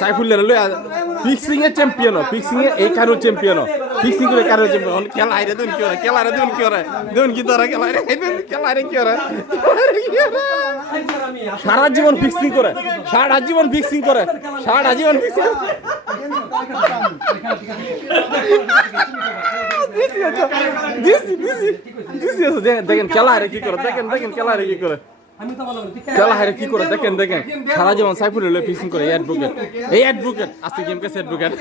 Saifullah fixing এর champion fixing এ এই কারো চ্যাম্পিয়ন ফিক্সিং করে কারো চ্যাম্পিয়ন খেলা আইরে দেন কি ওরা খেলা আইরে দেন কি ওরা দেন কি তোরা খেলা আইরে খেলা আইরে কি ওরা সারা জীবন ফিক্সিং করে সারা জীবন ফিক্সিং করে সারা জীবন ফিক্সিং দেখেন খেলা আইরে কি করে দেখেন দেখেন খেলা আইরে কি করে খেলা হারে কি করে দেখেন দেখেন সারা জীবন সাইফুল হলে ফিক্সিং করে এই অ্যাডভোকেট আজকে গেম কাছে অ্যাডভোকেট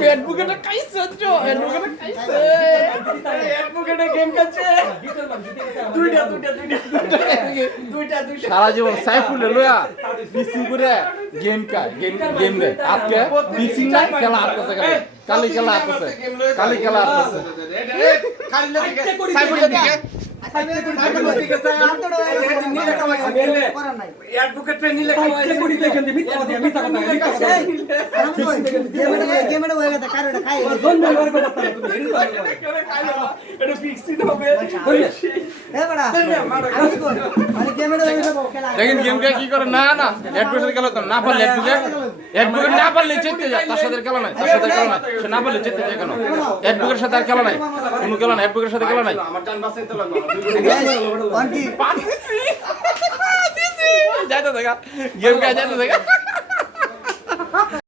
অ্যাডভোকেট কাইছে জো অ্যাডভোকেট গেম কাছে দুইটা সারা জীবন সাইফুল লয়া ফিক্সিং করে গেম দে আজকে ফিক্সিং না খেলা আসছে কালি খেলা আসছে সাইফুল দিকে দেখেন গেম কি করে না না অ্যাডভোকেট খেলা তো না পারলে অ্যাডভোকেট না পারলে জিততে যায় তার সাথে খেলা নাই সে না পারলে জিততে যায় কেন অ্যাডভোকেটের সাথে আর খেলা নাই কোনো খেলা নাই অ্যাডভোকেটের সাথে খেলা নাই আমার টান বাঁচাইতে লাগলো পানি দিছি যাইতে দেখা গেম কা যাইতে দেখা